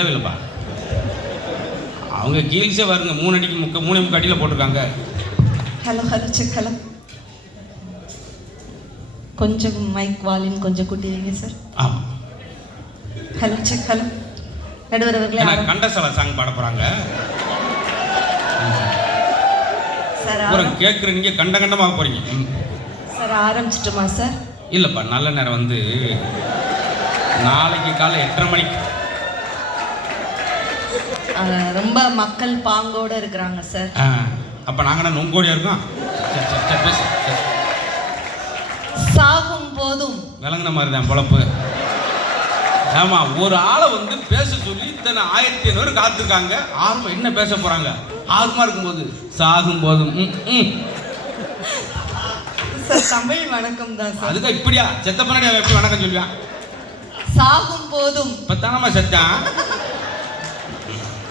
தேவையில்லைப்பா. அவங்க கீழ்ஸே வருங்க 3 அடிக்கு 3 அடியில் போட்டிருக்காங்க. Hello hello check hello. கொஞ்சம் மைக் வால்யூம் கொஞ்சம் கூட்டி வைங்க சார். ஆமாம். Hello check hello. நடுவர் அவர்களே கண்டசலா சாங் பாட போகிறாங்க சார். அப்புறம் கேட்குற நீங்கள் கண்டமாக போகிறீங்க சார். ஆரம்பிச்சிட்டுமா சார்? இல்லைப்பா, நல்ல நேரம் வந்து நாளைக்கு காலை 8:30 மணிக்கு. ரொம்ப மக்கள் பாங்கோட இருக்கிறாங்க சார். அப்போ நாங்கள் நொங்கோடியா இருக்கோம். சாகும் போதும் விளங்குன மாதிரி தான் பொழப்பு. ஆமாம், ஒரு ஆளை வந்து பேச சொல்லி இத்தனை 1500 காத்திருக்காங்க. ஆர்வம் என்ன பேச போகிறாங்க? ஆர்வமாக இருக்கும்போது சாகும் போதும் சார் தமிழ் வணக்கம் தான் சார். அதுதான் இப்படியா செத்த பண்ணி எப்படி வணக்கம் சொல்லுவான்? சாகும் போதும் இப்போ தானம்மா செத்தான்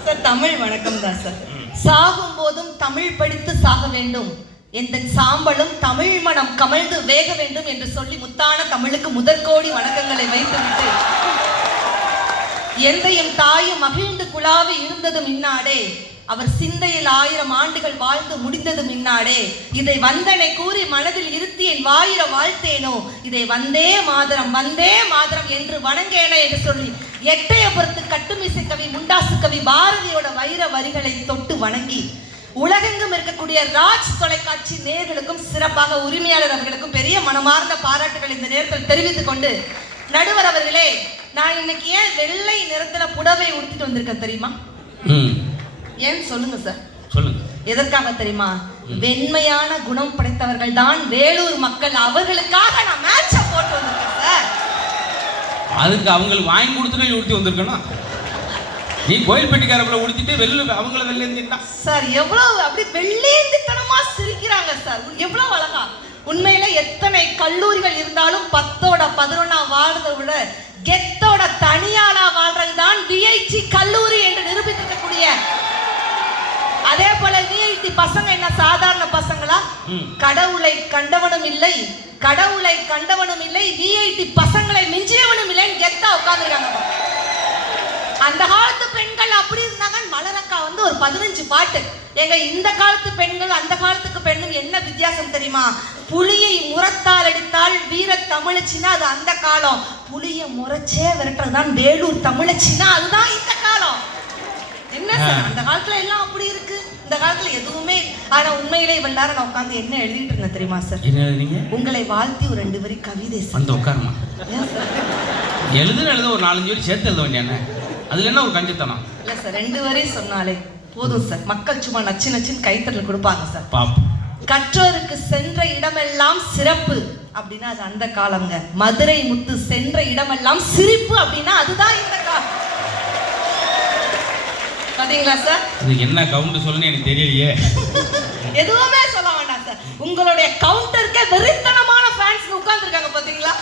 சார். தமிழ் வணக்கம் தான் சார். சாகும் போதும் தமிழ் படித்து சாக வேண்டும், எந்த சாம்பலும் தமிழ் மனம் கமழ்ந்து வேக வேண்டும் என்று சொல்லி முத்தான தமிழுக்கு முதற்கோடி வணக்கங்களை வைத்துவிட்டு எந்தையும் தாயும் மகிழ்ந்து குழாவி இருந்ததும் இன்னாடே, அவர் சிந்தையில் 1000 ஆண்டுகள் வாழ்ந்து முடிந்தது மின்னாடே, இதை வந்தனை கூறி மனதில் இருத்தி என் வாயிர வாழ்த்தேனோ, இதை வந்தே மாதரம் என்று வணங்கேனே என்று சொல்லி எட்டயபுரத்து கட்டுமிசை கவி முண்டாசு கவி பாரதியோட வைர வரிகளை தொட்டு வணங்கி உலகெங்கும் இருக்கக்கூடிய ராஜ் தொலைக்காட்சி நேயர்களுக்கும் சிறப்பாக உரிமையாளர் அவர்களுக்கும் பெரிய மனமார்ந்த பாராட்டுகள் இந்த நேரத்தில் தெரிவித்துக் கொண்டு, நடுவர் அவர்களே, நான் இன்னைக்கு ஏன் வெள்ளை நிறத்துல புடவை உடுத்திட்டு வந்திருக்கேன் தெரியுமா? ஏன் சொல்லுங்க சார். சொல்லுங்க. எதற்காக தெரியுமா? வெண்மையான குணம் படைத்தவர்கள் தான் வேலூர் மக்கள். அவர்களுக்காக நான் மேட்ச போட்டு வந்திருக்கேன் சார். அதுக்கு அவங்களுக்கு வாங்கி கொடுத்துட்டு உடுத்தி வந்திருக்கணும். நீ கோயில் பெட்டிக்காரப்புல உடுத்திட்டு அவங்கள வெள்ளேந்திட்டா சார். எவ்வளவு அப்படி வெள்ளேந்தித்தனமா சிரிக்கிறாங்க சார். எவ்வளவு அழகா. உண்மையில எத்தனை கல்லூரிகள் இருந்தாலும் 10ஓட 11ஆ வாழ்றதை விட கெத்தோட தனியாளா வாழ்றதுதான் விஐடி கல்லூரி என்று நிரூபிக்கக்கூடிய. அதே போல விஐடி பசங்க என்ன சாதாரண பசங்களா? கடவுளை கண்டவனும் இல்லை விஐடி பசங்களை மிஞ்சியவனும் இல்லைன்னு கெத்தா உட்கார்ந்துருக்காங்க. அந்த காலத்து பெண்கள் அப்படி இருந்தாங்க. மலரக்கா வந்து ஒரு 15 பாட்டு. எங்க இந்த காலத்து பெண்கள் அந்த காலத்துக்கு பெண்ணும் என்ன வித்தியாசம் தெரியுமா? புலியை முரத்தால் அடித்தால் வீர தமிழச்சின்னா அது அந்த காலம். புலியை முறைச்சே விரட்டுறதுதான் வேலூர் தமிழச்சின்னா அதுதான் இந்த காலம். என்ன சார், அந்த காலத்துல எல்லாம் அப்படி இருக்கு, இந்த காலத்துல எதுவுமே. ஆனா உண்மையிலே இவ்வளவு நேரம் நான் உட்காந்து என்ன எழுதிட்டு இருந்தேன் தெரியுமா சார்? உங்களை வாழ்த்தி ஒரு 2 வரி கவிதை வந்து உட்காருமா. எழுத ஒரு 4-5 வரி சேர்த்து எழுத வேண்டிய அதுல என்ன ஒரு கஞ்சத்தனம் இல்ல சார். 2 வரி சொன்னாலே போதும் சார். மக்கள் சும்மா நச்சுன்னு கைத்தறல் கொடுப்பாங்க சார். கற்றோருக்கு சென்ற இடமெல்லாம் சிறப்பு அப்படின்னா அது அந்த காலங்க. மதுரை முத்து சென்ற இடமெல்லாம் சிரிப்பு அப்படின்னா அதுதான் இந்த காலம். பாத்தீங்களா சார்? இது என்ன கவுண்டர் சொல்லுன்னு எனக்கு தெரியலையே. எதுவுமே சொல்ல வேண்டாம் சார். உங்களுடைய கவுண்டருக்கு வெறித்தனமான ஃபேன்ஸ் உட்கார்ந்துருக்காங்க பாத்தீங்களா?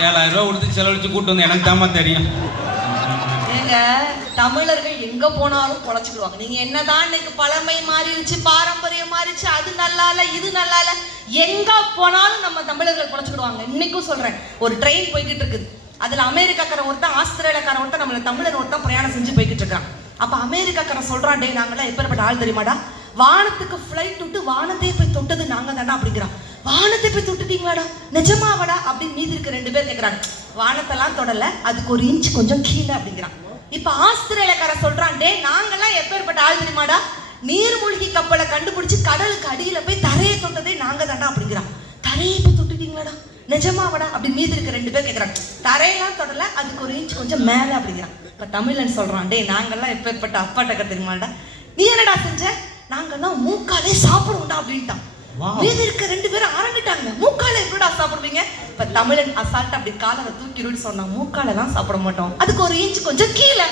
7000 ரூபா கொடுத்து செலவழிச்சு கூட்டு வந்து எனக்கு தாமா தெரியும். ஏங்க, தமிழர்கள் எங்க போனாலும் பொழைச்சுக்கிடுவாங்க. நீங்க என்னதான் இன்னைக்கு பழமை மாறிடுச்சு, பாரம்பரியம் மாறிடுச்சு, அது நல்லா இல்ல இது நல்லா இல்ல, எங்க போனாலும் நம்ம தமிழர்கள் பொழைச்சுக்கிடுவாங்க. இன்னைக்கும் சொல்றேன், ஒரு ட்ரெயின் போய்கிட்டு இருக்குது. அதுல அமெரிக்காக்காரன் ஒருத்தன், ஆஸ்திரேலியாக்காரன் ஒருத்தன், நம்மள தமிழன் ஒருத்தன் பிரயாணம் செஞ்சு போய்கிட்டு இருக்கான். அப்ப அமெரிக்காக்காரன் சொல்றான், டே நாங்களாம் எப்பேற்பட்ட ஆள் தெரியுமாடா, வானத்துக்கு ஃபிளைட் விட்டு வானத்தையே போய் தொட்டது நாங்க தாண்டா அப்படிங்கிறான். வானத்தை போய் தொட்டுட்டீங்களாடா, நிஜமாவடா அப்படின்னு மீதி இருக்க 2 பேர் கேட்குறாங்க. வானத்தெல்லாம் தொடல, அதுக்கு 1 இன்ச் கொஞ்சம் கீழே அப்படிங்கிறான். இப்ப ஆஸ்திரேலியாக்காரன் சொல்றான், டே நாங்கெல்லாம் எப்பேற்பட்ட ஆள் தெரியுமாடா, நீர்மூழ்கி கப்பலை கண்டுபிடிச்சு கடலுக்கு அடியில போய் தரையை தொட்டதே நாங்க தாண்டா அப்படிங்கிறான். தரையை போய் தொட்டுட்டீங்களாடா, நிஜமாவடா அப்படின்னு மீதி இருக்க 2 பேர் கேட்குறாங்க. தரையெல்லாம் தொடல, அதுக்கு 1 இன்ச் கொஞ்சம் மேலே அப்படிங்கிறான். இப்ப தமிழன் சொல்றான், டே நாங்கெல்லாம் எப்பேற்பட்ட அப்பாட்டக்க தெரியுமாடா, நீ என்னடா செஞ்ச, நாங்கெல்லாம் மூக்காலே சாப்பிடுவோம்டா அப்படின்ட்டான். மீதி இருக்க 2 பேரும் அரங்கிட்டாங்க. மூக்கால எப்படிடா சாப்பிடுவீங்க? இப்ப தமிழன் அசால்ட் அப்படி காலை தூக்கிடுன்னு சொன்னான், மூக்கால தான் சாப்பிட மாட்டோம், அதுக்கு 1 இன்ச் கொஞ்சம் கீழே.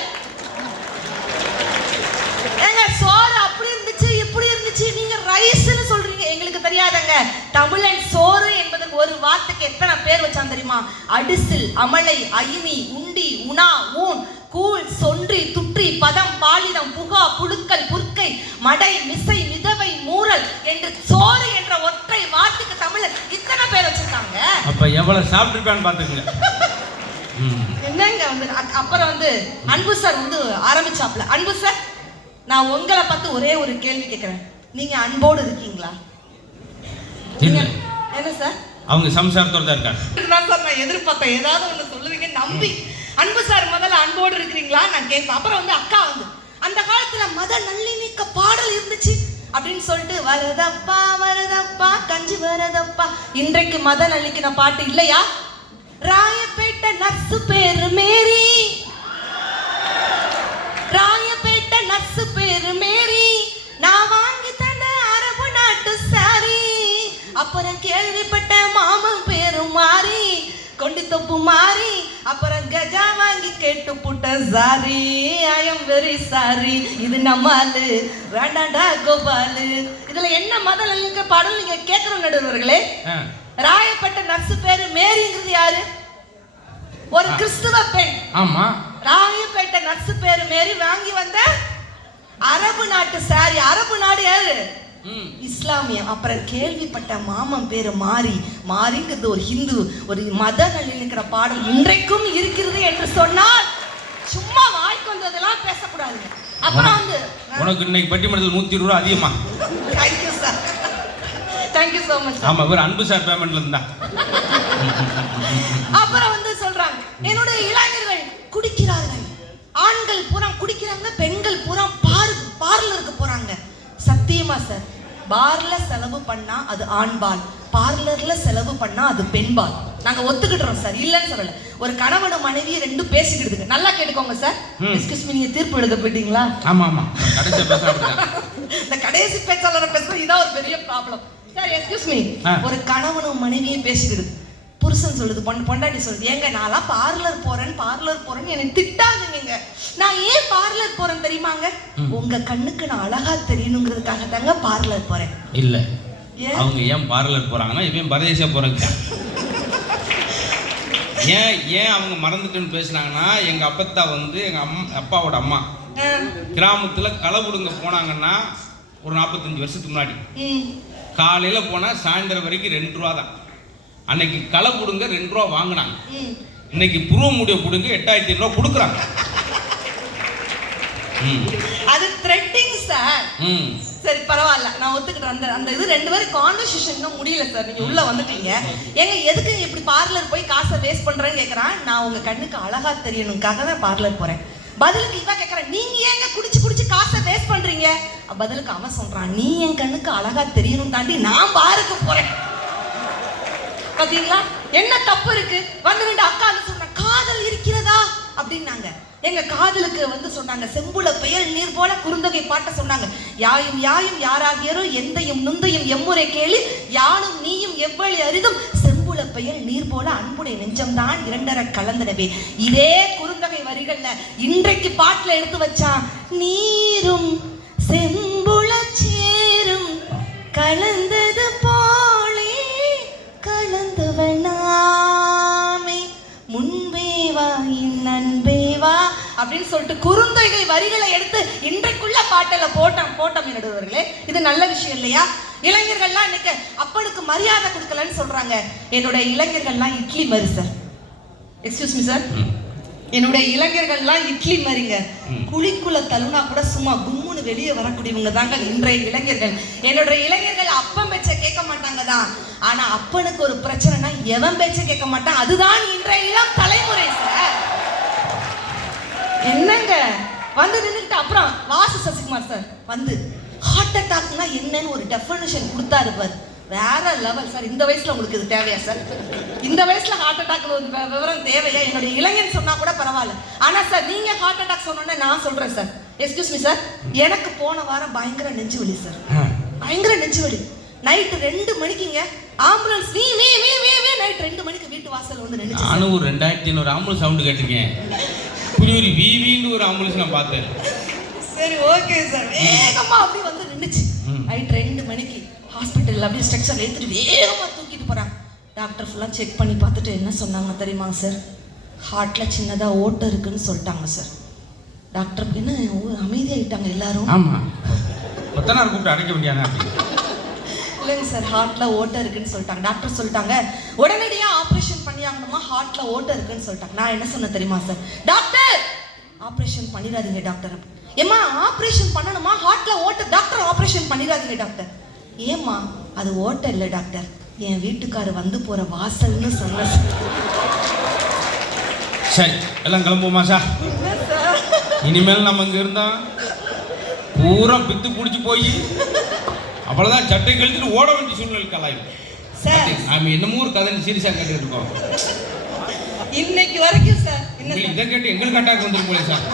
ஏங்க, சோறு அப்படி இருந்துச்சு இப்படி இருந்துச்சு, நீங்க ரைஸ்ன்னு சொல்றீங்க. எங்களுக்கு தெரியாதங்க, தமிழன் சோறு என்பதற்கு ஒரு வார்த்தைக்கு எத்தனை பேர் வச்சான் தெரியுமா? அடிசில், அமலை, அயினி, உண்டி, உணா, ஊன், கூழ், சொன்றி, துற்றி, பதம், பாலிதம், புகா, புழுக்கல், புற்கை, மடை, மிசை, மிதவை, மூரல் என்று சோறு என்ற ஒற்றை வார்த்தைக்கு தமிழர் இத்தனை பேர் வச்சிருக்காங்க. அப்ப எவ்வளவு சாப்பிட்டுருப்பான்னு பாத்துக்கங்க. என்ன என்னங்க வந்து அப்புறம் வந்து அன்பு சார் வந்து ஆரம்பிச்சாப்ல. அன்பு சார், நான் உங்களை பார்த்து ஒரே ஒரு கேள்வி கேட்கிறேன். நீங்க அன்போடு இருக்கீங்களா? இல்ல. என்ன சார்? அவங்க சம்சாரத்தோட தான் இருக்காங்க. சார் நான் எதிர்பார்த்தேன் ஏதாவது ஒண்ணு சொல்லுவீங்க நம்பி. அன்பு சார் முதல்ல அன்போடு இருக்கிறீங்களா நான் கேட்பேன். அப்புறம் வந்து அக்கா வந்து அந்த காலத்துல மத நல்லிணக்க பாடல் இருந்துச்சு அப்படின்னு சொல்லிட்டு வரதப்பா வரதப்பா கஞ்சி வரதப்பா. இன்றைக்கு மத நல்லிக்கின பாட்டு இல்லையா? ராயப்பேட்டை நர்ஸு பேரு மேரி, ராயப்பேட்டை நர்ஸு பேரு மேரி, நான் வாங்கி தந்த அரபு நாட்டு சாரி. அப்புறம் கேள்விப்பட்ட மாமன் பேரு மாறி, கொண்டு தொப்பு மாறி, அப்புறம் கஜா வாங்கி கேட்டு புட்ட sorry. I am very sorry. இது நம்மாலு வேண்டாண்டா கோபாலு. இதுல என்ன மத நல்லிணக்க பாடல் நீங்க கேட்கிறோம் நடுவர்களே? ராயப்பட்ட நர்ஸு பேரு மேரிங்கிறது யாரு? ஒரு கிறிஸ்துவ பெண். ஆமா. ராயப்பேட்டை நர்ஸு பேரு மேரி வாங்கி வந்த அரபு நாட்டு சாரி. அரபு நாடு யாரு? இஸ்லாமியம். அப்புறம் கேள்விப்பட்ட மாமன் பேரு மாறி. மாறிங்கிறது ஒரு ஹிந்து. ஒரு மத நல்லிணக்கிற பாடல் இன்றைக்கும் இருக்கிறது என்று சொன்னால் சும்மா வாய்க்கு வந்ததெல்லாம் பேசக்கூடாதுங்க. அப்புறம் வந்து உனக்கு இன்னைக்கு பட்டிமன்றத்தில் 120 ரூபா அதிகமா. Thank you sir, thank you so much. ஆமா, வேற அன்பு சார் பேமெண்ட்ல இருந்தா. அப்புறம் வந்து சொல்றாங்க என்னுடைய இளைஞர்கள் குடிக்கிறார்கள். ஆண்கள் பூரா குடிக்கிறாங்க, பெண்கள் பூரா பார்லருக்கு போறாங்க. சத்தியமா சார், பார்ல செலவு பண்ணா அது ஆண்பால், பார்லர்ல செலவு பண்ணா அது பெண்பால். நாங்க ஒத்துக்கிட்டுறோம் சார், இல்லன்னு சொல்லல. ஒரு கணவனும் மனைவி ரெண்டும் பேசிக்கிடுதுங்க. நல்லா கேட்டுக்கோங்க சார். எக்ஸ்கியூஸ் மீ, நீங்க தீர்ப்பு எழுத போயிட்டீங்களா? ஆமா ஆமா, கடைசி பேச இந்த கடைசி பேச்சாளர் பேசுறது இதான் ஒரு பெரிய ப்ராப்ளம் சார். எக்ஸ்கியூஸ் மீ, ஒரு கணவனும் மனைவியும் பேசிக்கிடுது. புருஷன் சொல்லுது, பொண்டாட்டி சொல்லுது, ஏங்க நான்லாம் பார்லர் போறேன்னு என்னை திட்டாதுங்க. நான் ஏன் பார்லர் போறேன் தெரியுமாங்க? உங்க கண்ணுக்கு நான் அழகா தெரியணுங்கிறதுக்காக தாங்க பார்லர் போறேன். இல்ல, அவங்க ஏன் பார்லர் போறாங்கன்னா இவன் பரதேசியா போறாங்க. ஏன் அவங்க மறந்துட்டுன்னு பேசுனாங்கன்னா, எங்க அப்பத்தா வந்து எங்க அப்பாவோட அம்மா கிராமத்துல களை புடுங்க போனாங்கன்னா ஒரு 45 வருஷத்துக்கு முன்னாடி காலையில போனா சாயந்தரம் வரைக்கும் 2 ரூபா தான். அன்னைக்கு களை புடுங்க 2 ரூபா வாங்கினாங்க. இன்னைக்கு புருவ முடிய புடுங்க 8500 ரூபா கொடுக்குறாங்க. அது த்ரெட்டிங் சார். சரி பரவாயில்ல, நான் ஒத்துக்கிட்டேன். அந்த இது 2 பேரும் கான்வர்சேஷன் இன்னும் முடியல சார். நீங்க உள்ள வந்துட்டீங்க. ஏங்க எதுக்கு இப்படி பார்லர் போய் காசை வேஸ்ட் பண்றேன்னு கேக்குறான். நான் உங்க கண்ணுக்கு அழகா தெரியணும்காக தான் பார்லர் போறேன். பதிலுக்கு இவன் கேக்குறான், நீங்க ஏங்க குடிச்சு காசை வேஸ்ட் பண்றீங்க? பதிலுக்கு அவன் சொல்றான், நீ என் கண்ணுக்கு அழகா தெரியணும் தாண்டி நான் பாருக்கு போறேன். பாத்தீங்களா என்ன தப்பு இருக்கு? வந்து 2 அக்கா சொன்னாங்க, காதல் இருக்கிறதா அப்படின்னாங்க. எங்க காதலுக்கு வந்து சொன்னாங்க, செம்புல பெயல் நீர் போல குறுந்தொகை பாட்ட சொன்னாங்க. யாயும் யாராகியரோ எந்தையும் நுந்தையும் எம்முறை கேளு, யானும் நீயும் எவ்வளி அரிதும் செம்புல பெயல் நீர் போல அன்புடைய நெஞ்சம்தான் 2 கலந்தனவே. இதே குறுந்தொகை வரிகள்ல இன்றைக்கு பாட்டுல எடுத்து வச்சா, நீரும் செம்புல சேரும் கலந்தது போலே கலந்தவள் நாமே முன்பேவா நண்பேவா அப்படின்னு சொல்லிட்டு குறுந்தொகை வரிகளை எடுத்து இன்றைக்குள்ள பாட்டல போட்டோம் நடுவர்களே. இது நல்ல விஷயம் இல்லையா? இளைஞர்கள்லாம் இன்னைக்கு அப்பனுக்கு மரியாதை கொடுக்கலன்னு சொல்றாங்க. என்னுடைய இளைஞர்கள்லாம் இட்லி மாதிரி சார். எக்ஸ்கியூஸ் மீ சார், என்னுடைய இளைஞர்கள்லாம் இட்லி மாதிரிங்க. குழிக்குள்ள தழுனா கூட சும்மா கும்முன்னு வெளியே வரக்கூடியவங்க தாங்க இன்றைய இளைஞர்கள். என்னுடைய இளைஞர்கள் அப்பன் பேச்ச கேட்க மாட்டாங்க தான். ஆனா அப்பனுக்கு ஒரு பிரச்சனைனா எவன் பேச்ச கேட்க மாட்டான். அதுதான் இன்றைய இளம் தலைமுறை சார். என்னங்க வந்து நின்றுட்டு அப்புறம் வாசு சசிகுமார் சார் வந்து ஹார்ட் அட்டாக்னா என்னன்னு ஒரு டெஃபினிஷன் கொடுத்தாரு பாரு. வேற லெவல் சார். இந்த வயசுல உங்களுக்கு இது தேவையா சார்? இந்த வயசுல ஹார்ட் அட்டாக் விவரம் தேவையா? என்னுடைய இளைஞன் சொன்னா கூட பரவாயில்ல. ஆனா சார் நீங்க ஹார்ட் அட்டாக் சொன்னோன்னே நான் சொல்றேன் சார். எக்ஸ்கியூஸ் மீ சார், எனக்கு போன வாரம் பயங்கர நெஞ்சு வலி சார். பயங்கர நெஞ்சு வலி. நைட்டு 2 மணிக்குங்க ஆம்புலன்ஸ் நைட் 2 மணிக்கு வீட்டு வாசல் வந்து நின்னுச்சு. நானும் ஒரு 2500 ஆம்புலன்ஸ் சவுண்ட் கேட்டிருக்கேன். இப்படி ஒரு வீவின்னு ஒரு ஆம்புலன்ஸ் நான் பார்த்தேன். சரி ஓகே சார். வேகமா அப்படி வந்து நின்னுச்சு. நைட் 2 மணிக்கு ஹாஸ்பிட்டல் அப்படியே ஸ்ட்ரக்சர் எடுத்துட்டு வேகமா தூக்கிட்டு போறாங்க. டாக்டர் ஃபுல்லாக செக் பண்ணி பார்த்துட்டு என்ன சொன்னாங்க தெரியுமா சார்? ஹார்ட்ல சின்னதா ஓட்டை இருக்குன்னு சொல்லிட்டாங்க சார். டாக்டர் என்ன அமைதியாயிட்டாங்க எல்லாரும். ஆமா, கொத்தனார் கூப்பிட்டு அடைக்க வேண்டியானே. இல்லைங்க சார், ஹார்ட்ல ஓட்டை இருக்குன்னு சொல்லிட்டாங்க. டாக்டர் சொல்லிட்டாங்க உடனடியா ஆபரேஷன் பண்ணி ஆகணுமா, ஹார்ட்ல ஓட்டை இருக்குன்னு சொல்லிட்டாங்க. நான் என்ன சொன்னேன் தெரியுமா சார்? டாக்டர் ஆபரேஷன் பண்ணிடாதீங்க டாக்டர். ஏம்மா ஆபரேஷன் பண்ணணுமா, ஹார்ட்ல ஓட்டை, டாக்டர் ஆபரேஷன் பண்ணிடாதீங்க டாக்டர். ஏம்மா அது ஓட்டை இல்லை டாக்டர், என் வீட்டுக்காரர் வந்து போற வாசல்னு சொன்ன. சரி எல்லாம் கிளம்புவோமா சார்? இனிமேல் நம்ம இங்க இருந்தா பூரா பித்து பிடிச்சி போய் அவ்வளவுதான், சட்டை கழிச்சுட்டு ஓட வேண்டிய சூழ்நிலை கலாயும். நாம என்னமோ ஒரு கதை சீரியஸா கேட்டுட்டு இருக்கோம் இன்னைக்கு வரைக்கும் சார். இதை கேட்டு எங்களுக்கு அட்டாக் வந்துருக்கு போல சார்.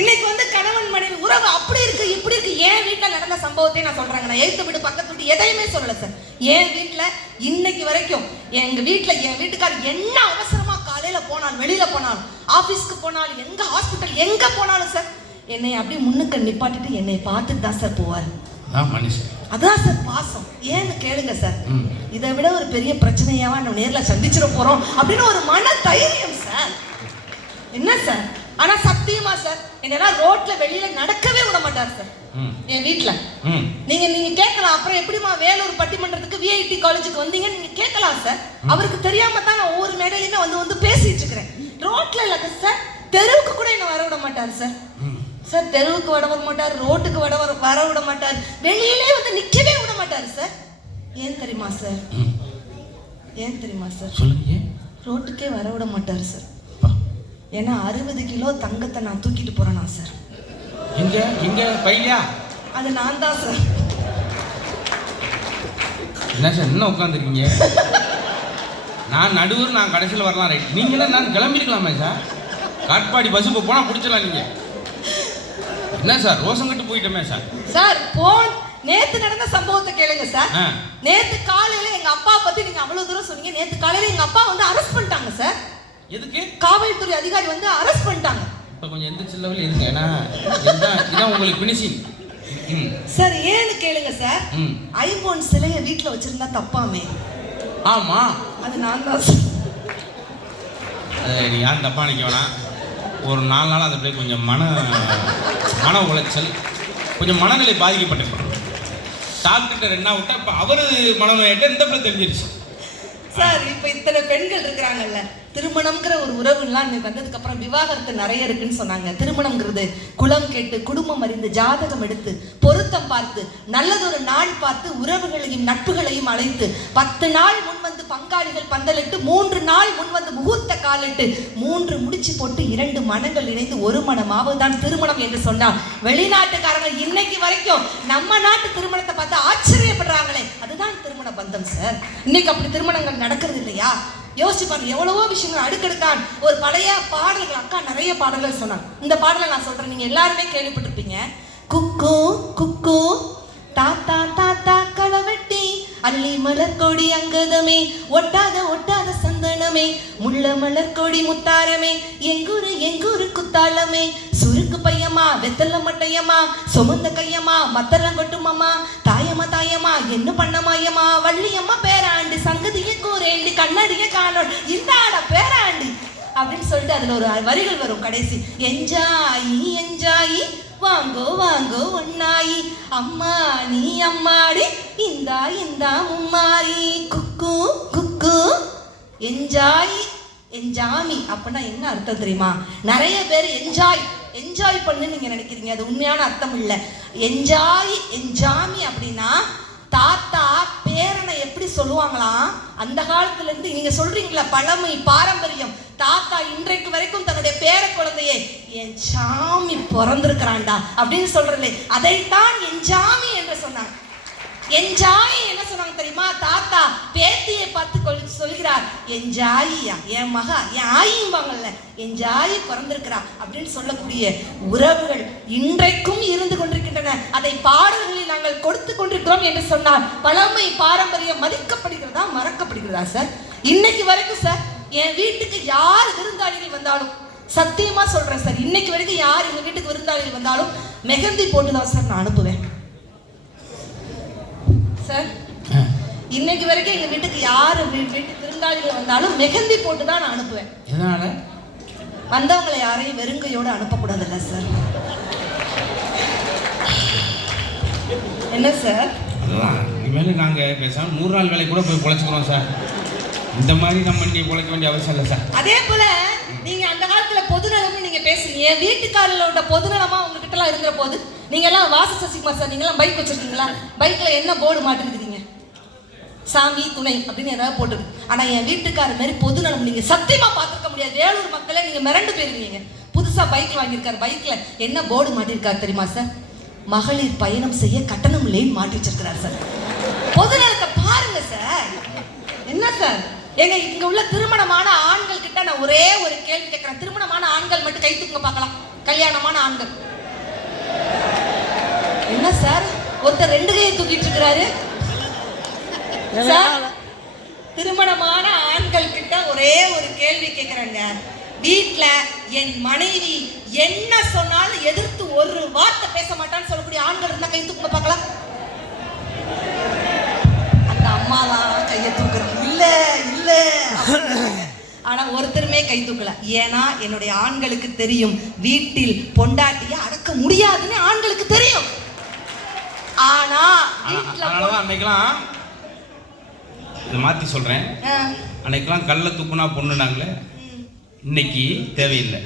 இன்னைக்கு வந்து கணவன் மனைவி உறவு அப்படி இருக்கு இப்படி இருக்கு. என் வீட்டுல நடந்த சம்பவத்தை நான் சொல்றேங்க. நான் எழுத்து வீடு பக்கத்து வீடு எதையுமே சொல்லல சார். என் வீட்டுல இன்னைக்கு வரைக்கும் எங்க வீட்டுல என் வீட்டுக்காரர் என்ன அவசரமா காலையில போனாலும், வெளியில போனாலும், ஆபீஸ்க்கு போனாலும், எங்க ஹாஸ்பிட்டல் எங்க போனாலும் சார் என்னை அப்படியே முன்னுக்கு நிப்பாட்டிட்டு என்னை பார்த்துட்டு தான் சார் போவார். அதான் சார் பாசம். ஏன்னு கேளுங்க சார், இதை விட ஒரு பெரிய பிரச்சனையாவா நம்ம நேர்ல சந்திச்சிட போறோம் அப்படின்னு ஒரு மன தைரியம் சார். என்ன சார், ஆனா சத்தியமா சார் என்னன்னா ரோட்ல வெளியில நடக்கவே விட மாட்டார் சார் என் வீட்டுல. நீங்க கேட்கலாம், அப்புறம் எப்படிமா வேலூர் பட்டிமன்றத்துக்கு விஐடி காலேஜுக்கு வந்தீங்க நீங்க கேட்கலாம் சார். அவருக்கு தெரியாம தான் நான் ஒவ்வொரு மேடையிலுமே வந்து பேசிட்டு இருக்கிறேன். ரோட்ல இல்ல சார், தெருவுக்கு கூட என்ன வர விட மாட்டார் சார். சார் தெருவுக்கு வர மாட்டார், ரோட்டுக்கு வர விட மாட்டார், வெளியிலே வந்து நிக்கவே விட மாட்டார் சார். ஏன் தெரியுமா சார்? ஏன் தெரியுமா சார்? சொல்லுங்க. ரோட்டுக்கே வர விட மாட்டார் சார். ஏன்னா 60 கிலோ தங்கத்தை நான் தூக்கிட்டு போறேனா சார். எங்க பையா? அது நான் தான் சார். என்ன சார் என்ன உட்காந்துருக்கீங்க? நான் நடுவர், நான் கடைசியில் வரலாம். ரைட், நீங்களே நான் கிளம்பிருக்கலாமே சார். காட்பாடி பஸ்ஸுக்கு போனா பிடிச்சலாம். நீங்க என்ன சார் ரோசம் கட்டு போயிட்டோமே சார்? சார் நேத்து நடந்த சம்பவத்தை கேளுங்க சார். நேத்து காலையில எங்க அப்பா பத்தி நீங்க அவ்வளவு தூரம் சொன்னீங்க. நேத்து காலையில எங்க அப்பா வந்து அரெஸ்ட் பண்ணிட்டாங்க சார். எதுக்கு? காவல்துறை அதிகாரி வந்து அரெஸ்ட் பண்ணிட்டாங்க. இப்ப கொஞ்சம் எந்த சில்லவில் இருங்க, ஏன்னா இதான் உங்களுக்கு பினிஷிங் சார். ஏன்னு கேளுங்க சார், ஐபோன் சிலையை வீட்டுல வச்சிருந்தா தப்பாமே? ஆமா, அது நான் தான் சார். நீ யாரும் தப்பா நினைக்க வேணாம். ஒரு 4 நாள் அந்த பிள்ளை கொஞ்சம் மன உளைச்சல், கொஞ்சம் மனநிலை பாதிக்கப்பட்டிருக்கோம். டாக்டர்கிட்ட 2 நாள் விட்டா இப்போ அவரு மனநோயாட்ட இந்த பிள்ளை தெரிஞ்சிருச்சு சார். இப்ப இத்தனை பெண்கள் இருக்கிறாங்கல்ல, திருமணம்ங்கிற ஒரு உறவுலாம் இன்னைக்கு வந்ததுக்கு அப்புறம் விவாகரத்து நிறைய இருக்குன்னு சொன்னாங்க. திருமணம்ங்கிறது குலம் கேட்டு, குடும்பம் அறிந்து, ஜாதகம் எடுத்து, பொருத்தம் பார்த்து, நல்லதொரு நாள் பார்த்து, உறவுகளையும் நட்புகளையும் அழைத்து, 10 நாள் முன் வந்து பங்காளிகள் பந்தலிட்டு, 3 நாள் முன் வந்து முகூர்த்த காலிட்டு, 3 முடிச்சு போட்டு 2 மனங்கள் இணைந்து ஒரு மனமாவதுதான் திருமணம் என்று சொன்னால், வெளிநாட்டுக்காரங்க இன்னைக்கு வரைக்கும் நம்ம நாட்டு திருமணத்தை பார்த்து ஆச்சரியப்படுறாங்களே, அதுதான் திருமண பந்தம் சார். இன்னைக்கு அப்படி திருமணங்கள் நடக்கிறது இல்லையா? யோசிச்சு பாருங்க, எவ்வளவோ விஷயங்கள் அடுக்கடுக்கான். ஒரு பழைய பாடல்கள், அக்கா நிறைய பாடல்கள் சொன்னாங்க. இந்த பாடலை நான் சொல்றேன், நீங்க எல்லாருமே கேள்விப்பட்டிருப்பீங்க. குக்கு குக்கு தாத்தா தாத்தா களவெட்டி அள்ளி மலர்கொடி அங்கதமே, ஒட்டாத ஒட்டாத சந்தனமே, முள்ள மலர்கொடி முத்தாரமே, எங்கூரு குத்தாளமே, சுருக்கு பையமா வெத்தல மட்டையம்மா, சுமந்த கையம்மா மத்தரம் கொட்டுமம்மா, தாயம்மா என்ன பண்ணமாயம்மா, வள்ளியம்மா பேராண்டி, சங்கதிய கூரேண்டி, கண்ணடிய காணோம் இந்தாட பேராண்டி அப்படின்னு சொல்லிட்டு அதுல ஒரு வரிகள் வரும் கடைசி. என்ஜாயி வாங்கோ வாங்கோ ஒன்னாயி, அம்மா நீ அம்மாடி, இந்தா மும்மாரி, குக்கு குக்கு என்ஜாமி அப்படின்னா என்ன அர்த்தம் தெரியுமா? நிறைய பேர் என்ஜாய் பண்ணு நீங்க நினைக்கிறீங்க, அது உண்மையான அர்த்தம் இல்ல. என்ஜாமி அப்படின்னா தாத்தா பேரனை எப்படி சொல்லுவாங்களாம், அந்த காலத்துல இருந்து நீங்க சொல்றீங்களா பழமை பாரம்பரியம், தாத்தா இன்றைக்கு வரைக்கும் தன்னுடைய பேர குழந்தையே என் சாமி பிறந்திருக்கிறான்டா அப்படின்னு சொல்றதுல அதைத்தான் என் சாமி என்று சொன்னாங்க. என் ஜாயி என்ன சொன்னாங்க தெரியுமா? தாத்தா பேத்தியை பார்த்து சொல்கிறார், என் ஜாயியா, என் மகா, என் ஆயிம்பாங்கல்ல, என் ஜாயி பிறந்திருக்கிறா அப்படின்னு சொல்லக்கூடிய உறவுகள் இன்றைக்கும் இருந்து கொண்டிருக்கின்றன. அதை பாடல்களில் நாங்கள் கொடுத்து கொண்டிருக்கிறோம் என்று சொன்னால் பழமை பாரம்பரியம் மதிக்கப்படுகிறதா மறக்கப்படுகிறதா சார்? இன்னைக்கு வரைக்கும் சார் என் வீட்டுக்கு யார் விருந்தாளிகள் வந்தாலும், சத்தியமா சொல்றேன் சார், இன்னைக்கு வரைக்கும் யார் எங்க வீட்டுக்கு விருந்தாளிகள் வந்தாலும் மெஹந்தி போட்டுதான் சார் நான் அனுப்புவேன் சார். இன்னைக்கு வரைக்கும் எங்க வீட்டுக்கு யாரு வீட்டுக்கு விருந்தாளிகள் வந்தாலும் மெஹந்தி போட்டு தான் நான் அனுப்புவேன். எதனால? வந்தவங்களை யாரையும் வெறுங்கையோடு அனுப்பக்கூடாதுல்ல சார். என்ன சார்? இனிமேல் நாங்கள் பேசாமல் 100 நாள் வேலை கூட போய் பொழைச்சிக்கிறோம் சார். இந்த மாதிரி நம்ம நீ பொழைக்க வேண்டிய அவசியம் இல்லை சார். அதே போல நீங்க அந்த காலத்துல பொதுநலம்னு நீங்க பேசுறீங்க. வீட்டுக்காரர்களோட பொதுநலமா உங்ககிட்ட எல்லாம் இருக்கிற போது நீங்க எல்லாம் வாச சசிகுமார் சார், நீங்க எல்லாம் பைக் வச்சிருக்கீங்களா? பைக்ல என்ன போர்டு மாட்டிருக்கீங்க? சாமி துணை அப்படின்னு ஏதாவது போட்டுருக்கு. ஆனா என் வீட்டுக்காரர் மாதிரி பொதுநலம் நீங்க சத்தியமா பார்த்துருக்க முடியாது. வேலூர் மக்களை நீங்க மிரண்டு போயிருக்கீங்க. புதுசா பைக் வாங்கியிருக்காரு. பைக்ல என்ன போர்டு மாட்டிருக்காரு தெரியுமா சார்? மகளிர் பயணம் செய்ய கட்டணம் இல்லைன்னு மாட்டி வச்சிருக்கிறார் சார். பொதுநலத்தை பாருங்க சார். என்ன சார்? எங்க இங்க உள்ள திருமணமான ஆண்கள் கிட்ட நான் ஒரே ஒரு கேள்வி கேட்கிறேன். திருமணமான ஆண்கள் மட்டும் கை தூக்குங்க பார்க்கலாம். கல்யாணமான ஆண்கள். என்ன சார் ஒருத்தர் 2 கையை தூக்கிட்டு இருக்கிறாரு சார்? திருமணமான ஆண்கள் கிட்ட ஒரே ஒரு கேள்வி கேட்கிறேங்க. வீட்டுல என் மனைவி என்ன சொன்னாலும் எதிர்த்து ஒரு வார்த்தை பேச மாட்டான்னு சொல்லக்கூடிய ஆண்கள் இருந்தா கை தூக்குங்க பார்க்கலாம். அந்த அம்மாதான் கையை தூக்குறோம். இல்ல இல்ல ஆனா ஒருத்தருமே கை தூக்கல. ஏன்னா என்னுடைய ஆண்களுக்கு தெரியும் வீட்டில் பொண்டாட்டிய அடக்க முடியாதுன்னு ஆண்களுக்கு தெரியும். ஆனா அன்னைக்கெல்லாம் இதை மாத்தி சொல்றேன். அன்னைக்கெல்லாம் கல்ல தூக்குனா பொண்ணுனாங்களே, இன்னைக்கு தேவையில்லை.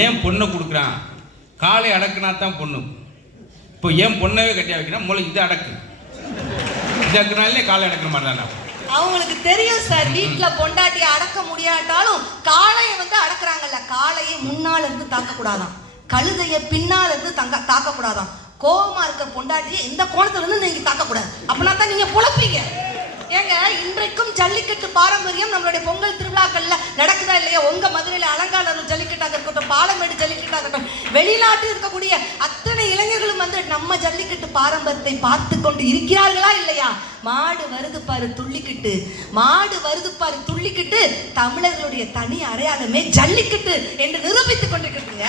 ஏன் பொண்ணை கொடுக்குறான்? காலை அடக்குனா தான் பொண்ணு. இப்போ ஏன் பொண்ணவே கட்டியா வைக்கிறான்? மூளை இதை அடக்கு, இதாக்குனாலே காலை அடக்கிற மாதிரி தானே. அவங்களுக்கு தெரியும் சார், வீட்டுல பொண்டாட்டியை அடக்க முடியாட்டாலும் காளையை வந்து அடக்குறாங்கல்ல. காளையை முன்னால இருந்து தாக்க கூடாதான், கழுதைய பின்னால இருந்து தாக்க கூடாதான். கோபமா இருக்க பொண்டாட்டியை எந்த கோணத்துல இருந்து நீங்க தாக்க கூடாது. அப்படின்னா தான் நீங்க பொழப்பீங்க. ஏங்க இன்றைக்கும் ஜல்லிக்கட்டு பாரம்பரியம் நம்மளுடைய பொங்கல் திருவிழாக்கள்ல நடக்குதா இல்லையா? உங்க மதுரையில அலங்காநல்லூர் ஜல்லிக்கட்டாக இருக்கட்டும், பாலமேடு ஜல்லிக்கட்டாக இருக்கட்டும், வெளிநாட்டில் இருக்கக்கூடிய அத்தனை இளைஞர்களும் வந்து நம்ம ஜல்லிக்கட்டு பாரம்பரியத்தை பார்த்து கொண்டு இருக்கிறார்களா இல்லையா? மாடு வருது பாரு துள்ளிக்கிட்டு, மாடு வருது பாரு துள்ளிக்கிட்டு, தமிழர்களுடைய தனி அடையாளமே ஜல்லிக்கட்டு என்று நிரூபித்துக் கொண்டிருக்கிறீங்க.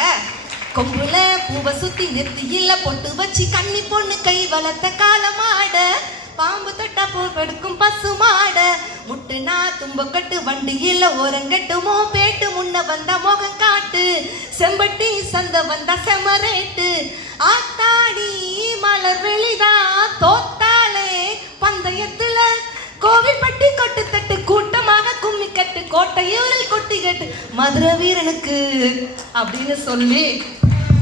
கொம்புல பூவை சுத்தி நெத்தியில பொட்டு வச்சு கன்னி பொண்ணு கை வளர்த்த காலமாட, பாம்பு தொட்டா பூ படுக்கும் பசு மாட, முட்டுனா தும்பக்கட்டு வண்டியில ஓரங்கட்டுமோ பேட்டு, முன்ன வந்தா முகம் காட்டு, செம்பட்டி சந்த வந்தா செமரேட்டு, ஆத்தாடி மலர் வெளிதா தோத்தாலே பந்தயத்துல, கோவில்பட்டி கொட்டு தட்டு கூட்டமாக கும்மி கட்டு, கோட்டையூரில் கொட்டி கட்டு மதுரை வீரனுக்கு அப்படின்னு சொல்லி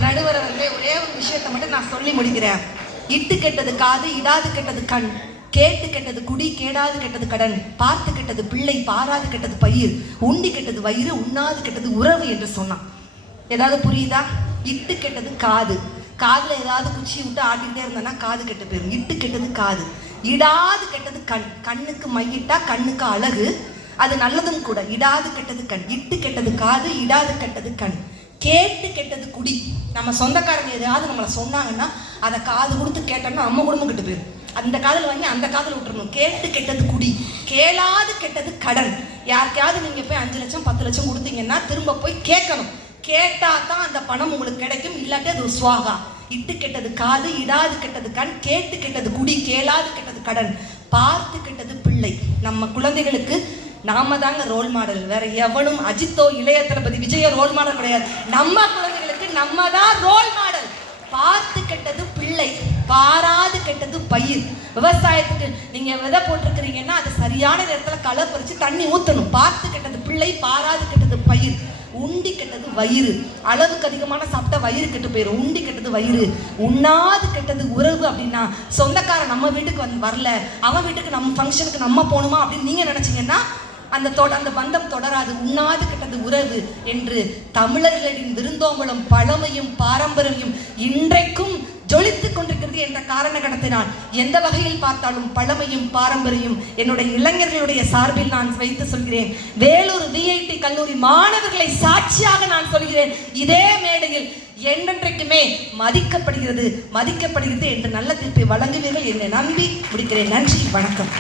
நடுவர் அவர்களே ஒரே ஒரு விஷயத்தை மட்டும் நான் சொல்லி முடிக்கிறேன். இட்டு கெட்டது காது, இடாது கெட்டது கண், கேட்டு கெட்டது குடி, கேடாது கெட்டது கடன், பார்த்து கெட்டது பிள்ளை, பாராது கெட்டது பயிர், உண்டி கெட்டது வயிறு, உண்ணாது கெட்டது உறவு என்று சொன்னான். ஏதாவது புரியுதா? இட்டு கெட்டது காது, காதுல ஏதாவது குச்சி விட்டு ஆட்டிக்கிட்டே இருந்தோன்னா காது கெட்ட போயிடும். இட்டு கெட்டது காது. இடாது கெட்டது கண், கண்ணுக்கு மையிட்டா கண்ணுக்கு அழகு, அது நல்லதும் கூட. இடாது கெட்டது கண், இட்டு கெட்டது காது, இடாது கெட்டது கண், கேட்டு கெட்டது குடி. நம்ம சொந்தக்காரங்க எதையாவது நம்மளை சொன்னாங்கன்னா அதை காது கொடுத்து கேட்டோம்னா நம்ம குடும்பம் கெட்டு போயிடும். அந்த காதில் வாங்கி அந்த காதில் விட்டுறணும். கேட்டு கெட்டது குடி, கேளாது கெட்டது கடன். யாருக்கையாவது நீங்கள் போய் 5 லட்சம் 10 லட்சம் கொடுத்தீங்கன்னா திரும்ப போய் கேட்கணும். கேட்டா தான் அந்த பணம் உங்களுக்கு கிடைக்கும், இல்லாட்டி அது சுவாகா. இட்டு கெட்டது காது, இடாது கெட்டது கண், கேட்டு கெட்டது குடி, கேளாது கெட்டது கடன், பார்த்து கெட்டது பிள்ளை. நம்ம குழந்தைகளுக்கு நாம தாங்க ரோல் மாடல். வேற எவனும் அஜித்தோ இளைய தளபதி விஜயோ ரோல் மாடல் கிடையாது. நம்ம குழந்தைகளுக்கு நம்ம தான் ரோல் மாடல். பார்த்து கெட்டது பிள்ளை, பாராது கெட்டது பயிர். விவசாயத்துக்கு நீங்க விதை போட்டிருக்கிறீங்கன்னா அது சரியான நேரத்துல களை பறிச்சு தண்ணி ஊத்தணும். பார்த்து கெட்டது பிள்ளை, பாராது கெட்டது பயிர், உண்டி கெட்டது வயிறு. அளவுக்கு அதிகமான சாப்பிட்டா வயிறு கெட்டு போயிடும். உண்டி கெட்டது வயிறு, உண்ணாது கெட்டது உறவு. அப்படின்னா சொந்தக்காரன் நம்ம வீட்டுக்கு வரல, அவன் வீட்டுக்கு நம்ம ஃபங்க்ஷனுக்கு நம்ம போகணுமா அப்படின்னு நீங்க நினைச்சீங்கன்னா அந்த பந்தம் தொடராது. உண்ணாது கெட்டது உறவு என்று தமிழர்களின் விருந்தோம்பலும் பழமையும் பாரம்பரியமும் இன்றைக்கும் ஜொலித்துக் கொண்டிருக்கிறது என்ற காரணத்தினால் எந்த வகையில் பார்த்தாலும் பழமையும் பாரம்பரியம் என்னுடைய இளைஞர்களுடைய சார்பில் நான் வைத்து சொல்கிறேன். வேலூர் VIT கல்லூரி மாணவர்களை சாட்சியாக நான் சொல்கிறேன். இதே மேடையில் என்றென்றைக்குமே மதிக்கப்படுகிறது என்று நல்ல தீர்ப்பை வழங்குவீர்கள் என்று நம்பி முடிக்கிறேன். நன்றி, வணக்கம்.